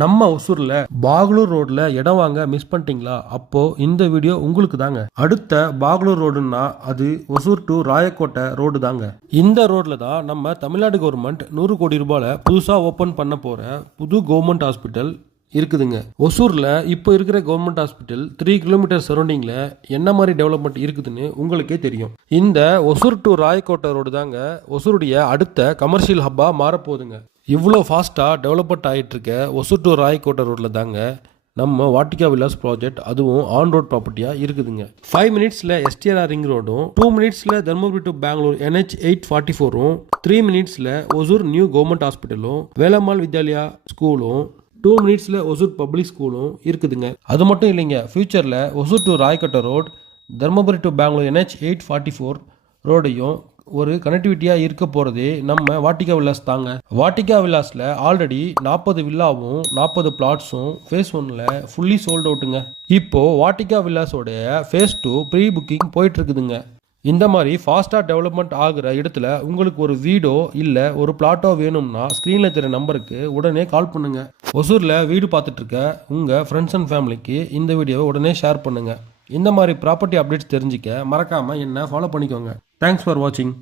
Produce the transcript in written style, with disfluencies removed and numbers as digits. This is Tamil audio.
நம்ம ஒசூர்ல பாகலூர் ரோட்ல இடம் வாங்க மிஸ் பண்ணிட்டீங்களா? அப்போ இந்த வீடியோ உங்களுக்கு தாங்க. அடுத்த பாகலூர் ரோடுன்னா அது ஒசூர் டு ராயக்கோட்டை ரோடு தாங்க. இந்த ரோட்ல தான் நம்ம தமிழ்நாடு கவர்மெண்ட் 100 கோடி ரூபாயில புதுசா ஓபன் பண்ண போற புது கவர்மெண்ட் ஹாஸ்பிட்டல் இருக்குதுங்க. ஒசூர்ல இப்போ இருக்கிற கவர்மெண்ட் ஹாஸ்பிட்டல் 3 கிலோமீட்டர் சரௌண்டிங்ல என்ன மாதிரி டெவலப்மெண்ட் இருக்குதுன்னு உங்களுக்கே தெரியும். இந்த ஒசூர் டு ராயக்கோட்டை ரோடு தாங்க ஒசூருடைய அடுத்த கமர்ஷியல் ஹப்பா மாறப்போகுதுங்க. இவ்வளோ ஃபாஸ்ட்டாக டெவலப்மெண்ட் ஆகிட்டு இருக்க ஒசூர் டு ராயக்கோட்டை ரோட்டில் தாங்க நம்ம வாட்டிகா வில்லாஸ் ப்ராஜெக்ட், அதுவும் ஆன் ரோட் ப்ராப்பர்ட்டியாக இருக்குதுங்க. 5 மினிட்ஸில் எஸ்டிஆர் ரிங் ரோடும், 2 மினிட்ஸில் தர்மபுரி டு பெங்களூர் NH 844ம், 3 மினிட்ஸில் ஒசூர் நியூ கவர்மெண்ட் ஹாஸ்பிட்டலும், வேலம்மாள் வித்யாலயா ஸ்கூலும், 2 மினிட்ஸில் ஒசூர் பப்ளிக் ஸ்கூலும் இருக்குதுங்க. அது மட்டும் இல்லைங்க, ஃபியூச்சரில் Hosur to Rayakottai road, Dharmapuri to Bangalore NH 844 ரோடையும் ஒரு கனெக்டிவிட்டியாக இருக்க போகிறதே நம்ம வாட்டிகா வில்லாஸ் தாங்க. வாட்டிகா வில்லாஸில் ஆல்ரெடி 40 வில்லாவும் 40 பிளாட்ஸும் ஃபேஸ் 1ல் ஃபுல்லி சோல்ட் அவுட்டுங்க. இப்போது வாட்டிகா வில்லாஸோடைய ஃபேஸ் 2 ப்ரீ புக்கிங் போயிட்டுருக்குதுங்க. இந்த மாதிரி ஃபாஸ்ட்டாக டெவலப்மெண்ட் ஆகிற இடத்துல உங்களுக்கு ஒரு வீடோ இல்லை ஒரு பிளாட்டோ வேணும்னா ஸ்க்ரீனில் தெரிய நம்பருக்கு உடனே கால் பண்ணுங்கள். ஒசூரில் வீடு பார்த்துட்ருக்க உங்கள் ஃப்ரெண்ட்ஸ் அண்ட் ஃபேமிலிக்கு இந்த வீடியோவை உடனே ஷேர் பண்ணுங்கள். இந்த மாதிரி ப்ராப்பர்ட்டி அப்டேட்ஸ் தெரிஞ்சிக்க மறக்காமல் என்ன ஃபாலோ பண்ணிக்கோங்க. தேங்க்ஸ் ஃபார் வாட்சிங்.